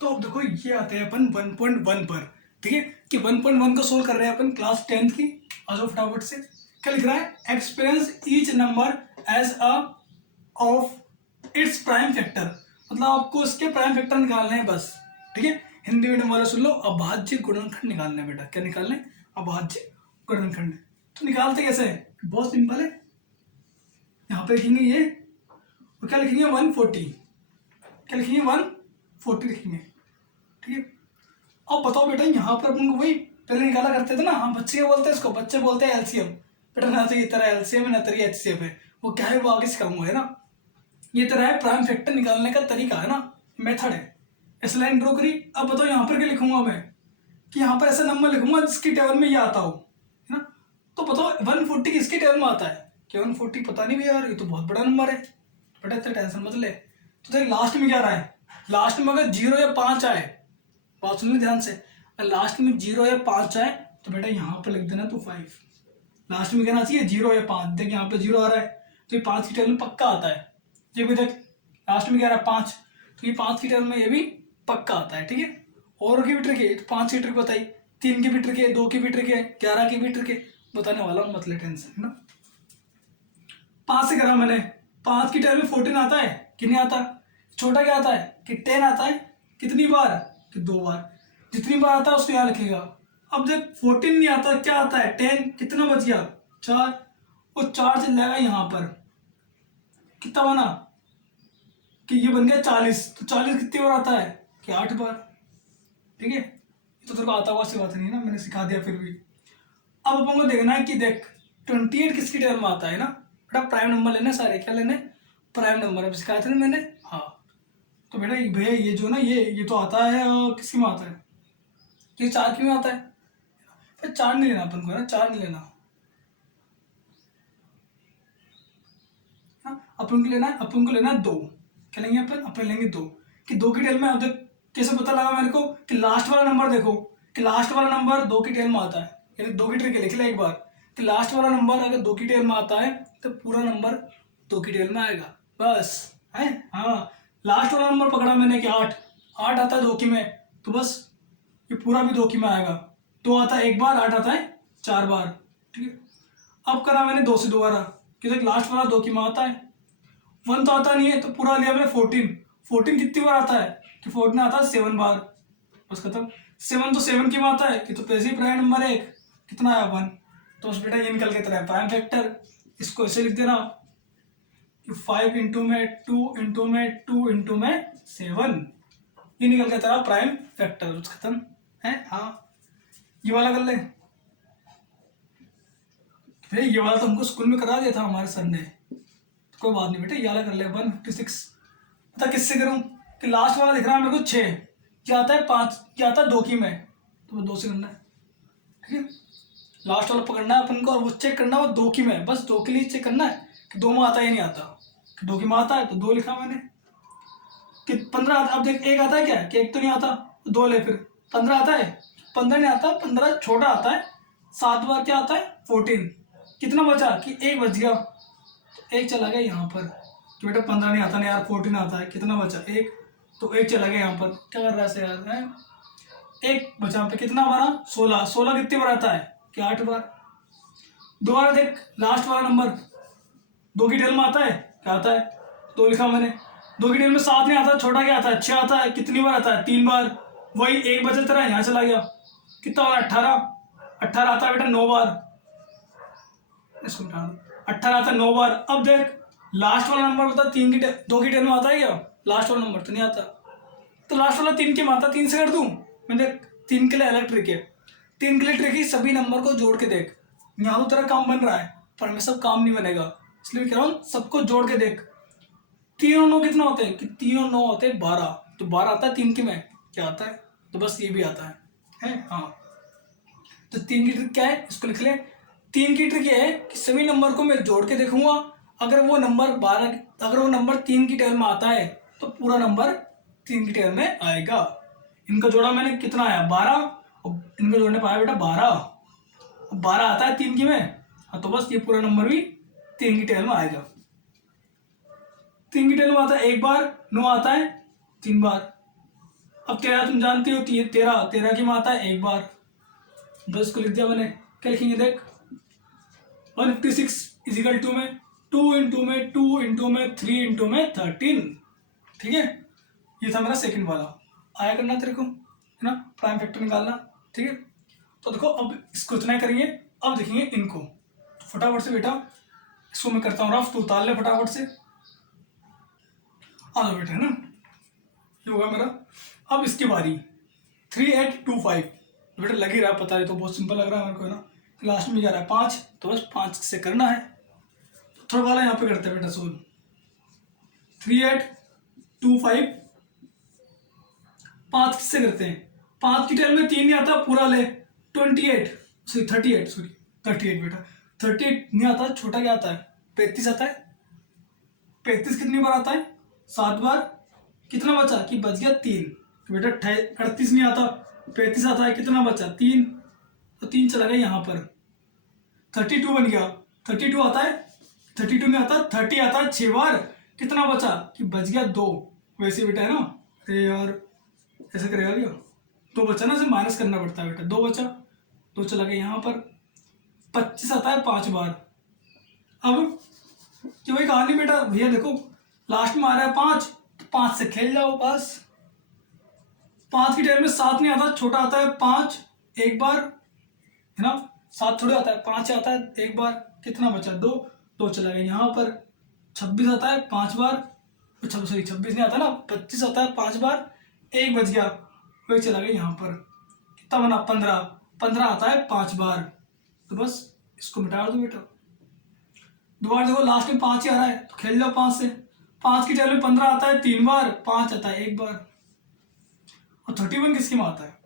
तो अब देखो ये आते हैं अपन 1.1 पर, ठीक है, कि 1.1 को सोल्व कर रहे हैं अपन क्लास 10th की। आ जाओ फटाफट से। क्या लिख रहा है? Experience each number as a of its prime factor, मतलब आपको इसके प्राइम फैक्टर निकालने हैं बस, ठीक है। हिंदी मीडियम वाले सुन लो, अभाज्य गुणनखंड निकालना है बेटा। क्या निकालना है? अभाज्य गुणनखंड। तो निकालते कैसे है? बहुत सिंपल है। यहाँ पे लिखेंगे ये, और क्या लिखेंगे? 140। क्या लिखेंगे? 140 लिखेंगे, ठीक है। अब बताओ बेटा, यहाँ पर अपन को वही पहले निकाला करते थे ना, हम बच्चे क्या बोलते हैं इसको? बच्चे बोलते हैं एलसीएम। बेटा ना तो ये तरह एलसीएम है ना तरह एचसीएफ है, वो क्या है वो आगे सिखाऊंगा, है ना। ये तरह है प्राइम फैक्टर निकालने का तरीका, है ना, मेथड है। इस लाइन ड्रॉ करी। अब बताओ यहाँ पर क्या लिखूंगा मैं? कि यहाँ पर ऐसा नंबर लिखूंगा जिसकी टेबल में ये आता हो, है ना। तो बताओ 140 किसकी टेबल में आता है? कि 140 पता नहीं भैया यार, ये तो बहुत बड़ा नंबर है। बेटा इतना टेंशन मत ले। तो देख लास्ट में क्या रहा है? लास्ट में अगर 0 या 5 आए, बात सुन ले ध्यान से, लास्ट में 0 या 5 आए तो बेटा यहाँ पर लिख देना तो 5। लास्ट में कहना चाहिए 0 या 5। देख यहाँ पे 0 आ रहा है तो ये 5 की टेबल में पक्का आता है। ये भी देख लास्ट में क्या रहा है? 5, तो ये 5 की टेबल में ये भी पक्का आता है, ठीक है। और की भी ट्रिक है, 5 की ट्रिक बताई, 3 की भी ट्रिक है, 2 की भी ट्रिक है, 11 की भी ट्रिक है, बताने वाला हूँ, मत ले टेंशन, है ना। 5 से करा मैंने, 5 की टेबल में 14 आता है कि नहीं आता? छोटा क्या आता है? कि 10 आता है। कितनी बार? कि 2 बार। जितनी बार आता है उसको यहाँ लिखेगा। अब जब 14 नहीं आता, क्या आता है? 10। कितना बच गया? 4। और 4 चल जाएगा यहाँ पर, कितना बना? कि ये बन गया 40। तो 40 कितनी बार आता है? कि 8 बार, ठीक है। तो तेरे को आता हुआ सी बात नहीं है ना, मैंने सिखा दिया फिर भी। अब अपन को देखना है कि देख 28 किसकी टेबल में आता है ना। बेटा प्राइम नंबर लेने सारे, क्या लेने? Prime number. अब सिखाया था ना मैंने, हाँ। तो बेटा भैया ये जो ना ये तो आता है, किसकी में आता है? ये 4 की में आता है। फिर 4 नहीं लेना अपन को, है ना, 4 नहीं लेना। हाँ, अपन को लेना है, अपन को लेना है 2। क्या लेंगे अपन? अपन लेंगे 2। कि 2 की टेबल में, अब देख कैसे पता लगा मेरे को? कि लास्ट वाला नंबर देखो, कि लास्ट वाला नंबर 2 की टेबल में आता है। यानी 2 की ट्रिक लिख ले एक बार, कि लास्ट वाला नंबर अगर 2 की टेबल में आता है तो पूरा नंबर 2 की टेबल में आएगा, बस, है। हाँ, लास्ट वाला नंबर पकड़ा मैंने कि 8। 8 आता है 2 की में, तो बस ये पूरा भी 2 की में आएगा। 2 आता है एक बार, 8 आता है 4 बार, ठीक है। अब करा मैंने 2 से दोबारा, कि देख लास्ट वाला 2 की में आता है। 1 तो आता नहीं है, तो पूरा लिया मैंने 14। 14 कितनी बार आता है? कि 14 आता है 7 बार, बस खत्म। 7 तो 7 की में आता है, कि तो पैसे ही प्राइम नंबर है एक, कितना आया? 1। तो बस बेटा ये निकल के तरह प्राइम फैक्टर। इसको ऐसे लिख देना कि 5 इंटू में 2 इंटू में 2 इंटू में 7, ये निकल के तरह प्राइम फैक्टर, बस खत्म है। हाँ, ये वाला कर ले भैया, ये वाला तो हमको स्कूल में करा दिया था हमारे सर ने, तो कोई बात नहीं बेटा, ये वाला कर ले। 156 पता किससे करूं? कि लास्ट वाला दिख रहा है मेरे को 6, क्या आता है 5, क्या आता है 2 की में, तो वो 2 से करना है, ठीक है। लास्ट वाला पकड़ना है अपन को, और वो चेक करना है वो 2 की में, बस 2 के लिए चेक करना है कि 2 में आता है या नहीं आता। कि 2 की में आता है तो 2 लिखा मैंने। कि 15 आता, अब देख 1 आता है क्या? कि 1 तो नहीं आता, तो 2 ले। फिर 15 आता है? 15 नहीं आता, 15 छोटा आता है। 7 बार क्या आता है? 14। कितना बचा? कि 1 बच गया, तो 1 चला गया यहाँ पर। कि बेटा 15 नहीं आता ना यार, 14 आता है, कितना बचा? 1, तो 1 चला गया यहाँ पर। क्या कर रहा है यार, है 1 बचा पे, कितना बना? 16। 16 कितनी बार आता है? कि 8 बार। दोबारा देख लास्ट वाला नंबर 2 की टेबल में आता है, क्या आता है? 2 लिखा मैंने। 2 की टेबल में 7 नहीं आता, छोटा क्या आता है? 6 आता है। कितनी बार आता है? 3 बार। वही 1 बचा तेरा, यहाँ चला गया, कितना बना? 18। 18 आता है बेटा 9 बार, इसको उठा दो। 18 आता है 9 बार। अब देख लास्ट वाला नंबर बता, 2 की टेबल में आता है क्या? लास्ट वाला नंबर तो नहीं आता, तो लास्ट वाला 3 के में आता, 3 से कर दूं मैं। देख 3 के लिए अलग ट्रिक है, 3 के लिए ट्रिक है, सभी नंबर को जोड़ के देख। यहाँ तो तेरा काम बन रहा है, पर मैं सब काम नहीं बनेगा, इसलिए कह रहा हूँ सबको जोड़ के देख। 3 और 9 कितना होते हैं? कि 3 और 9 होते हैं 12, तो 12 आता है 3 के में, क्या आता है? तो बस ये भी आता है। हाँ, तो 3 की ट्रिक क्या है, इसको लिख ले। 3 की ट्रिक ये है कि सभी नंबर को मैं जोड़ के देखूंगा, अगर वो नंबर 3 की टेबल में आता है तो पूरा नंबर 3 की टेबल में आएगा। इनका जोड़ा मैंने, कितना आया? 12, और इनका जोड़ने पाया बेटा 12। 12 आता है 3 की में, हाँ, तो बस ये पूरा नंबर भी 3 की टेबल में आएगा। 3 की टेबल में आता है 1 बार, 9 आता है 3 बार। अब 13 तुम जानती हो, 13 की मात्रा है एक बार, 10 को लिख दिया मैंने। क्या लिखेंगे देख, 156 इजिकल टू में 2 इंटू में 2 इंटू में 3 इंटू में 13। ठीक है, ये था मेरा सेकंड वाला। आया करना तेरे को, है ना, प्राइम फैक्टर निकालना। ठीक है, तो देखो अब इसको इतना ही करेंगे। अब देखेंगे इनको, तो फटाफट से बेटा इसको मैं करता हूँ रफ, तो उतार ले फटाफट से। आ जाओ बेटा, है ना, ये होगा मेरा। अब इसकी बारी 3825, बेटा लग ही रहा है, पता है, तो बहुत सिंपल लग रहा है मेरे को, है ना। लास्ट में क्या रहा है 5, तो बस 5 से करना है। तो थोड़ा वाला यहाँ पे करते हैं बेटा सोल्व। 3825 5 किससे करते हैं, 5 की टेल में 3 नहीं आता, पूरा ले 38 सॉरी 38 बेटा 38 नहीं आता, छोटा क्या आता है 35 आता है। 35 कितनी बार आता है, 7 बार। कितना बचा कि बच गया 3, तो बेटा 38 नहीं आता, 35 आता है, कितना बचा 3, तो 3 चला गया यहाँ पर, 32 बन गया। 32 आता है, 32 नहीं आता, 30 आता है 6 बार, कितना बचा कि बच गया 2। वैसे बेटा, है ना, अरे यार ऐसे करेगा क्या, 2 बचा ना, इसे माइनस करना पड़ता है बेटा, 2 बचा, 2 चला गया यहाँ पर। 25 आता है 5 बार। अब कि वही कहानी बेटा, भैया देखो लास्ट में आ रहा है 5, तो 5 से खेल जाओ बस। 5 की टेल में 7 नहीं आता, छोटा आता है 5 एक बार, है ना, 7 थोड़ी आता है, 5 आता है एक बार, कितना बचा 2, 2 चला गया यहाँ पर। 26 आता है 5 बार, सॉरी 26 नहीं आता ना, 25 आता है 5 बार, 1 बच गया, वही चला गया यहाँ पर, कितना बना 15, 15 आता है 5 बार, तो बस इसको मिटा दो बेटा। दोबारा देखो लास्ट में 5 ही आ रहा है, तो खेल जाओ 5 से। 5 की टेल में 15 आता है 3 बार, 5 आता है 1 बार। और 31 किसकी में आता है,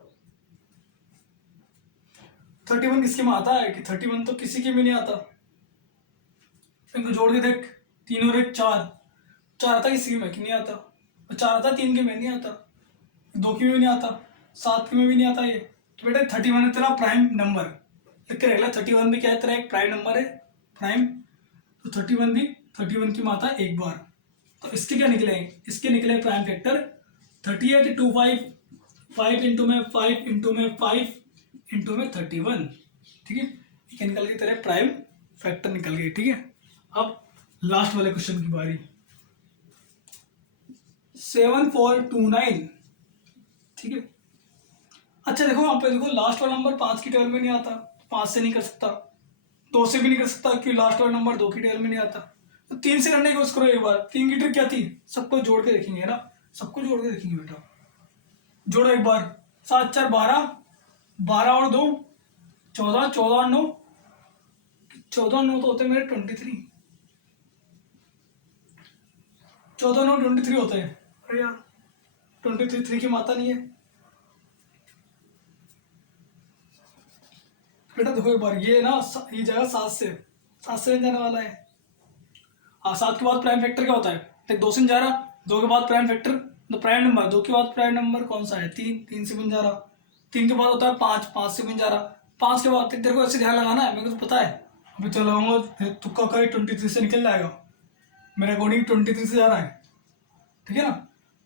31 किसकी में आता है कि 31 तो किसी की भी नहीं आता। इनको जोड़ के देख, 3 और 1 4, 4 आता किसी में कि नहीं आता, और 4 आता 3 के में नहीं आता, 2 की में भी नहीं आता, 7 की में भी नहीं आता ये। तो बेटा 31 है तेरा प्राइम नंबर, लिख के रख ला। 31 भी क्या है तेरा, एक प्राइम नंबर है, प्राइम। तो 31 भी, 31 की मात्रा एक बार, तो इसके क्या निकले, इसके निकले प्राइम फैक्टर 3825, 5 इंटू में 5 इंटू में 5 इंटू में 31। ठीक है, ये निकल गए तेरे प्राइम फैक्टर निकल गए। ठीक है, अब लास्ट वाले क्वेश्चन की बारी, 7429। ठीक है, अच्छा देखो यहाँ पे देखो, लास्ट वाला नंबर 5 की टेबल में नहीं आता, 5 से नहीं कर सकता, 2 से भी नहीं कर सकता, क्योंकि लास्ट वाला नंबर 2 की टेबल में नहीं आता। तो 3 से करने की कोशिश करो एक बार। 3 की ट्रिक क्या थी, सबको जोड़ के देखेंगे, है ना, सबको जोड़ के देखेंगे बेटा। जोड़ो एक बार, 7 4 12, 12 और 2 14, 14 और 9, 14 9 तो होते हैं मेरे 23, 14 9 23 होते हैं। अरे यार 23 3 की मात्रा नहीं है बेटा। देखो एक बार ये ना, ये जाएगा 7 से जाने वाला है। हाँ, 7 के बाद प्राइम फैक्टर क्या होता है, देख 2 से जा रहा, 2 के बाद प्राइम फैक्टर, तो प्राइम नंबर 2 के बाद प्राइम नंबर कौन सा है, 3, 3 से भी जा रहा। 3 के बाद होता है 5, 5 से भी जा रहा। 5 के बाद तेरे को ऐसे ध्यान लगाना है, मेरे को तो पता है, अभी तो लगाऊंगा तुक्का का 23 से निकल जाएगा, मेरे अकॉर्डिंग 23 से जा रहा है। ठीक है ना,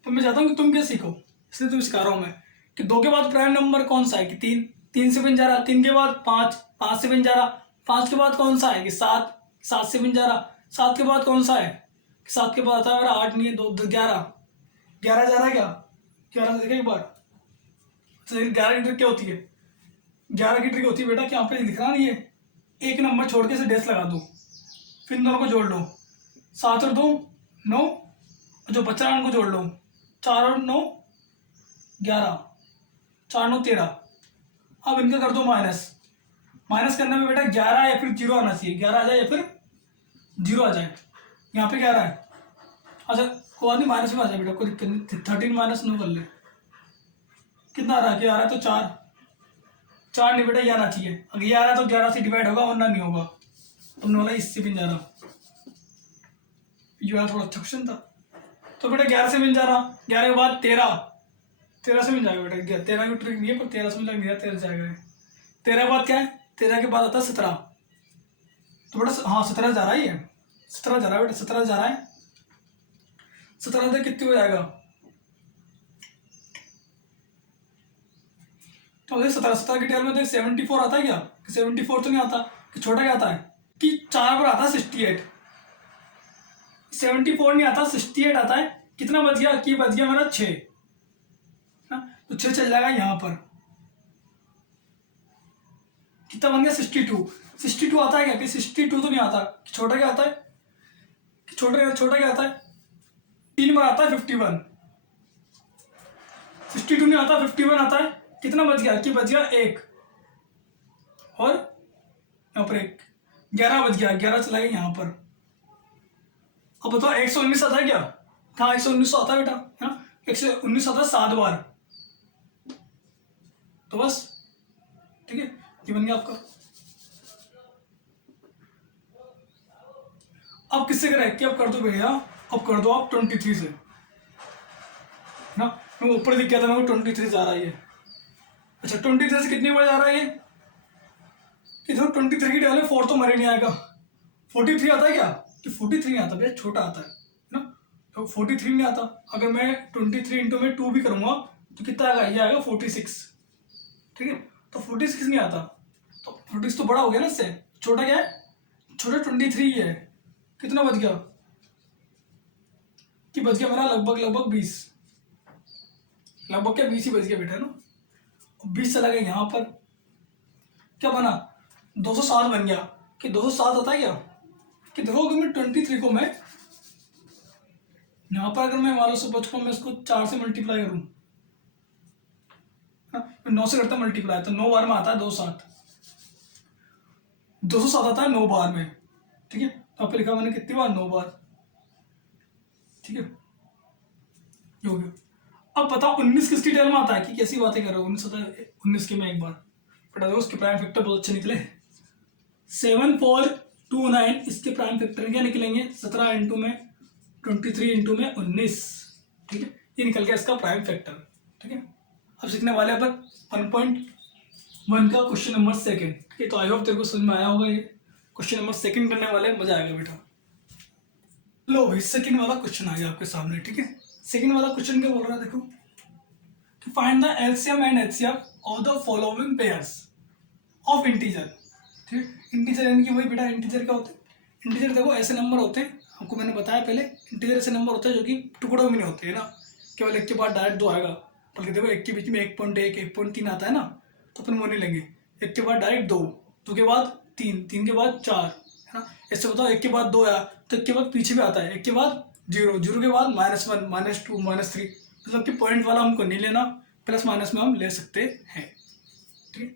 तो मैं चाहता हूँ कि तुम क्या सीखो, इसलिए तुम सिखा रहा हूँ मैं कि 2 के बाद प्राइम नंबर कौन सा है कि 3, 3 से बन जा रहा। 3 के बाद 5, 5 से बन जा रहा। 5 के बाद कौन सा है कि 7, 7 से बन जा रहा। 7 के बाद कौन सा है कि 7 के बाद आता है मेरा 8 नहीं है 2 11, 11 जा रहा है क्या, 11 देखा एक बार। तो 11 की ट्रिक क्या होती है, 11 की ट्रिक होती है बेटा कि यहाँ पे लिखना नहीं है, एक नंबर छोड़ के इसे डेस लगा दो, फिर इन दोनों को जोड़ लो, 7 और 2 9, जो बचा है उनको जोड़ लो, 4 और 9 11, 4 9 13। अब इनका कर दो माइनस, माइनस करने में बेटा 11 या फिर 0 आना चाहिए, 11 आ जाए या फिर 0 आ जाए। यहाँ पे 11 है, अच्छा कोई नहीं माइनस में आ जाए बेटा, कोई दिक्कत नहीं। 13 माइनस 9 कर ले, कितना आ रहा है, क्या आ रहा है तो 4, 4 नहीं बेटा ये आना चाहिए, अगर ये आ रहा है तो 11 से डिवाइड होगा वरना नहीं होगा। तुमने बोला इससे भी जा रहा, ये थोड़ा अच्छा क्वेश्चन था। तो बेटा 11 से मिल जा रहा, 11 के बाद 13, 13 से मिल जाएगा बेटा, 13 की ट्रिक नहीं है पर 13 से मिल जाएगा, 13 जाएगा। 13 के बाद क्या है, 13 के बाद आता है 17, तो बेटा हाँ 17 जा रहा है, ये 17 जा रहा है बेटा, 17 जा रहा है। 17 से कितनी हो जाएगा, तो मुझे 17 की टेल में तो 74 आता है क्या, कि 74 तो नहीं आता, कि छोटा क्या आता है, कि 4 पर आता है 68, 74 नहीं आता 68 आता है। कितना बच गया, कि बच गया मेरा 6 ना, तो 6 चल जाएगा यहाँ पर। कितना बन गया 62, 62 आता है क्या, कि 62 तो नहीं आता, कि छोटा क्या आता है, कि छोटा क्या आता है, 3 बार आता है 51, 62 नहीं आता 51 आता है। कितना बच गया, कि बच गया 1 और यहाँ पर 1, 11 बच गया, 11 चला गया यहाँ पर। अब बताओ 119 आता है क्या, हाँ 119 आता है बेटा, है ना, 119 आता है 7 बार, तो बस ठीक है, ये बन गया आपका। अब किससे करें, कि अब कर दो भैया, अब कर दो आप 23 से ना, मैं ऊपर दिख गया था मेरे को 23 जा रहा है ये। अच्छा 23 से कितनी बार जा रहा है ये, कि देखो 23 की डाले 4 तो मरे नहीं आएगा, 43 आता है क्या, कि 43 नहीं आता भैया, छोटा आता है ना, तो 43 नहीं आता। अगर मैं 23 इंटू में 2 भी करूंगा तो कितना आएगा, ये आएगा 46, ठीक है, तो 46 नहीं आता, तो 46 तो बड़ा हो गया ना इससे, छोटा क्या है, छोटा 23 ही है। कितना बच गया, कि बच गया मेरा लगभग 20, लगभग क्या 20 ही बच गया बेटा ना, 20 चला गया यहाँ पर, क्या बना 207 बन गया, कि 207 आता है क्या, कि देखो अगर मैं 23 को मैं यहाँ पर अगर मैं मान लो सपोज को मैं इसको 4 से मल्टीप्लाई करूँ, 9 से करता मल्टीप्लाई, तो 9 बार में आता है 207, 207 आता है 9 बार में, ठीक है, तो यहाँ पे लिखा मैंने कितनी बार, 9 बार, ठीक है, ये हो गया। अब बताओ 19 किस डिटेल में आता है, कि कैसी बातें कर रहे हो, 19 आता है 19 की मैं एक बार बता दो, उसके प्राइम फैक्टर बहुत अच्छे निकले, 7429, इसके प्राइम फैक्टर क्या निकलेंगे, 17 इंटू में 23 इंटू में 19, ठीक है, ये निकल गया इसका प्राइम फैक्टर, ठीक है। अब सीखने वाले अपन 1.1 का क्वेश्चन नंबर 2, ठीक है, तो आई होप तेरे को समझ में आया होगा, ये क्वेश्चन नंबर 2 करने वाले, मजा आएगा बेटा। लो भाई सेकंड वाला क्वेश्चन आ गया आपके सामने, ठीक है। सेकंड वाला क्वेश्चन क्या बोल रहा है, देखो, कि find the LCM and HCF of the following pairs of integer, ठीक है। इंटीजर यानी कि वही बेटा, इंटीजर क्या होते हैं, इंटीजर देखो ऐसे नंबर होते हैं, आपको मैंने बताया पहले, इंटीजर ऐसे नंबर होते हैं जो कि टुकड़ों में नहीं होते है ना, केवल एक के बाद डायरेक्ट 2 आएगा, बल्कि देखो एक के बीच में 1.1 1.3 आता है ना, तो अपन वो नहीं लेंगे, एक के बाद डायरेक्ट 2, 2 के बाद 3, 3 के बाद 4, है ना, ऐसे बताओ एक के बाद 2 आया तो एक के बाद पीछे भी आता है, एक के बाद 0, 0 के बाद -1 -2 -3, मतलब कि पॉइंट वाला हमको नहीं लेना, प्लस माइनस में हम ले सकते हैं, ठीक है।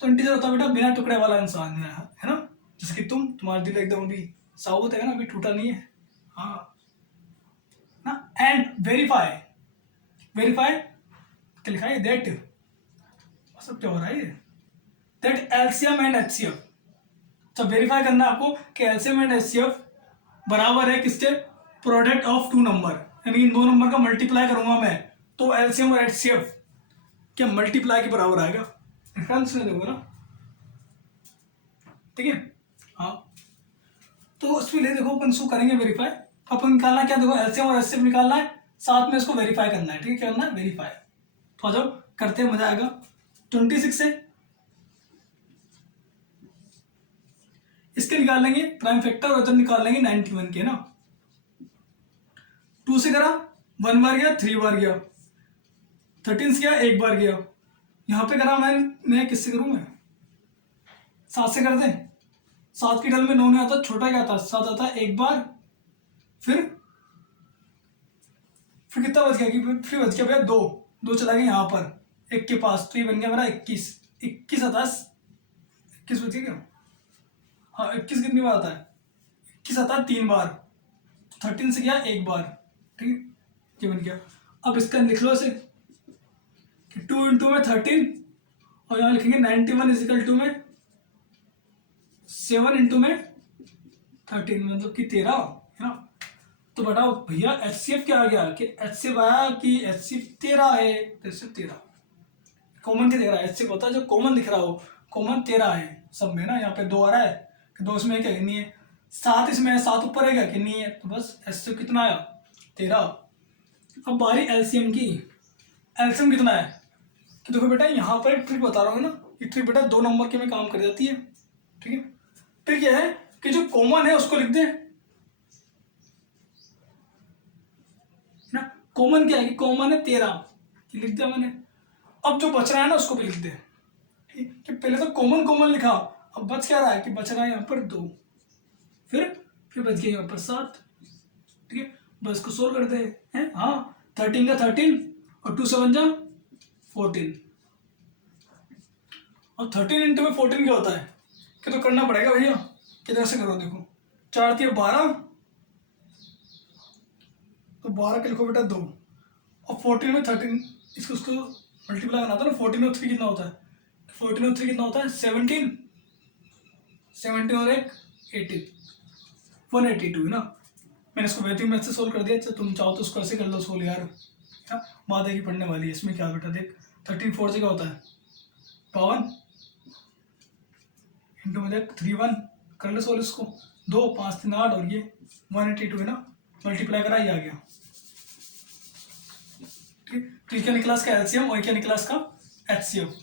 तो इंटीजर होता है बेटा बिना टुकड़े वाला इंसान, है ना, जैसे कि तुम्हारा दिल एकदम अभी साबुत है ना, अभी टूटा नहीं है, हाँ ना। एंड वेरीफाई, वेरीफाई क्या लिखा है, दैट, सब क्या हो रहा है ये, दैट एलसीएम एंड एचसीएफ, तो वेरीफाई करना है आपको कि एलसीएम एंड एचसीएफ बराबर है किसके, प्रोडक्ट ऑफ 2 नंबर, यानी इन 2 नंबर का मल्टीप्लाई करूंगा मैं, तो एलसीएम और एचसीएफ क्या मल्टीप्लाई के बराबर आएगा, रेफरेंस में देखो ना, ठीक है, हाँ। तो उसमें ले देखो अपन इसको करेंगे वेरीफाई, अपन निकालना क्या, देखो एलसीएम और एचसीएफ निकालना है, साथ में इसको वेरीफाई करना है, ठीक है, क्या करना है, वेरीफाई। तो आ जाओ करते हैं, मजा आएगा। 26 से इसके निकाल लेंगे प्राइम फैक्टर, और इधर निकाल लेंगे 91 के ना, 2 से करा 1 बार गया, 3 बार गया, 13 से गया 1 बार गया, यहाँ पे करा मैं किससे करूँ, मैं 7 से कर दे, 7 की डल में 9 नहीं आता, छोटा क्या आता, 7 आता है 1 बार, फिर कितना बच गया, फिर बच गया भैया 2, 2 चला गया यहाँ पर 1 के पास, तो ये बन गया मेरा 21, 21 आता है, 21 बच गया क्या, हाँ 21 कितनी बार आता है, 21 आता है 3 बार, 13 से गया 1 बार, ठीक है, ये बन गया। अब इसका लिख लो ऐसे कि 2 इंटू में 13, और यहाँ लिखेंगे 91 इजिकल टू में 7 इंटू में 13, मतलब कि 13, है ना। तो बताओ भैया एचसीएफ क्या आ गया, कि एचसीएफ आया कि एचसीएफ 13 है, तो एचसीएफ 13 कॉमन क्या दिख रहा है, एचसीएफ होता है जो कॉमन दिख रहा हो, कॉमन 13 है सब में ना, यहाँ पे 2 आ रहा है, कि 2 इसमें क्या नहीं है, 7 इसमें है, 7 ऊपर है क्या कि नहीं है, तो बस एचसीएफ कितना आया 13। अब बारी एलसीएम की, एलसीएम कितना है, कि देखो बेटा यहाँ पर एक ट्रिक बता रहा हूँ ना, ये ट्रिक बेटा 2 नंबर के में काम कर जाती है। ठीक है, ट्रिक यह है कि जो कॉमन है उसको लिख दे ना। कॉमन क्या है कि कॉमन है 13, लिख दिया मैंने। अब जो बच रहा है ना उसको भी लिख दे। ठीक है, कि पहले तो कॉमन कॉमन लिखा, अब बच क्या रहा है कि बच रहा है यहाँ पर 2, फिर बच गया यहाँ पर 7। ठीक है, बस को सोल्व करते हैं। हाँ, 13 का 13 और 2 7 जा 14। और 13 इंटू में 14 क्या होता है कि तो करना पड़ेगा भैया। किधर से करो, देखो 4 3 12, तो 12 के लिखो बेटा 2, और 14 में 13 इसको उसको मल्टीप्लाई करना था ना। 14 और 3 कितना होता है, 14 और 3 कितना होता है 17, 17 और 1 18, 182 है ना। मैंने इसको वैदिक मैथ से सोल्व कर दिया। तुम चाहो तो उसको ऐसे कर लो सोल्व यार, क्या बात है कि पढ़ने वाली है इसमें। क्या बेटा देख 13 4 से क्या होता है 52 इंटू में देख 3 1 कर ले सोल्व इसको। 2 5 3 8 और ये 182 है ना, मल्टीप्लाई करा ये आ गया। ठीक, तो क्या निकला इसका एलसीएम और क्या निकला इसका एचसीएफ।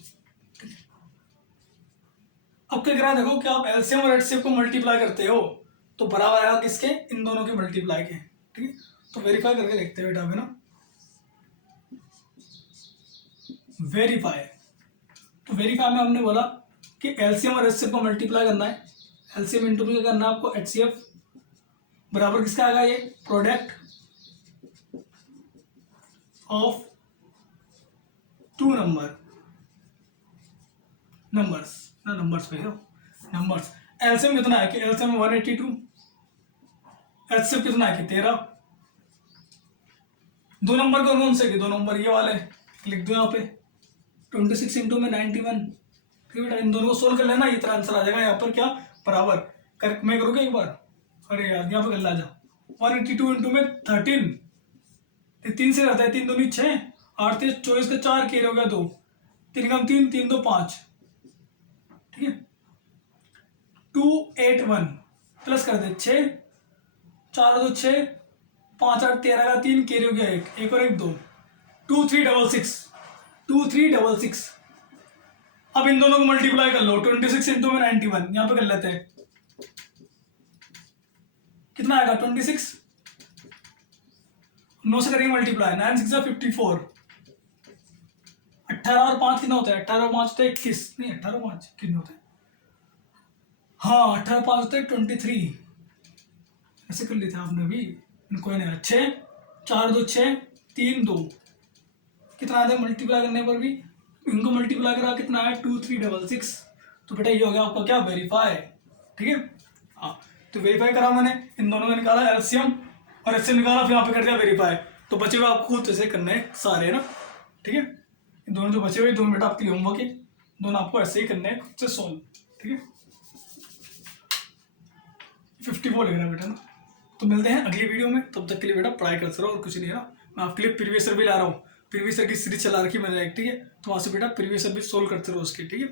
अब क्या करा देखो कि आप एलसीएम और एचसीएफ को मल्टीप्लाई करते हो तो बराबर आएगा किसके, इन दोनों के मल्टीप्लाई के। ठीक है, तो वेरीफाई करके देखते हैं बेटा अभी ना। वेरीफाई, तो वेरीफाई में हमने बोला कि एलसीएम और एचसीएफ को मल्टीप्लाई करना है। एलसीएम इंटू में करना है आपको एचसीएफ, बराबर किसका आएगा ये प्रोडक्ट ऑफ 2 नंबर्स पे हो नंबर्स। एलसीएम कितना है कि एलसीएम 182, एचसीएफ कितना है कि 13। 2 नंबर कौन से, 2 नंबर ये वाले लिख दो यहाँ पे 26 इंटू में 91। ठीक बेटा, इन दोनों को सोल्व कर लेना, ये तरह आंसर आ जाएगा यहाँ पर क्या बराबर कर। मैं करूँगा एक बार, अरे यार यहाँ पर कर ला जा 182 इंटू में 13, 3 से रहता है 3 2 6 8 3 24 का 4 केर हो गया 2, 3 कम 3 3 2 5। ठीक है, 281 प्लस कर दे 6 4 2 6 5 8 13 का 3 केरी हो गया 1 और 1 2, 2366। अब इन दोनों को मल्टीप्लाई कर लो 26 इंटू में 91, यहां पे कर लेते हैं कितना आएगा 26, 9 से करेंगे मल्टीप्लाई 9 6 54, 18 और 5 कितना होता है 18 और 5 होता है 21, नहीं 18 और 5 कितने होते हैं, हाँ 18 और 5 होता है 23। ऐसे कर लेते हैं आपने भी, कोई नहीं। 6 4 2 6 3 2 कितना आता है मल्टीप्लाई करने पर भी, इनको मल्टीप्लाई करा कितना है 2366। तो बेटा ये हो गया आपका क्या वेरीफाई। ठीक है, हाँ तो वेरीफाई करा मैंने, इन दोनों का निकाला एलसीएम और एचसीएम निकाला, फिर यहाँ पे कर दिया वेरीफाई। तो बचे हुए आपको खुद ऐसे करने हैं सारे ना। ठीक है, इन दोनों जो बचे हुए दोनों बेटा आपके लिए होमवर्क है, दोनों आपको ऐसे ही करने हैं खुद से सोल्व। ठीक है, 54 लग रहा है बेटा ना। तो मिलते हैं अगली वीडियो में, तब तक के लिए बेटा पढ़ाई करते रहो और कुछ नहीं है ना। मैं आपके लिए प्रीवियस ईयर भी ला रहा हूँ, प्रीवियस ईयर की सीरीज चला रखी मैंने। ठीक है, तो वहाँ से बेटा प्रीवियस ईयर भी सोल्व करते रहो उसके। ठीक है।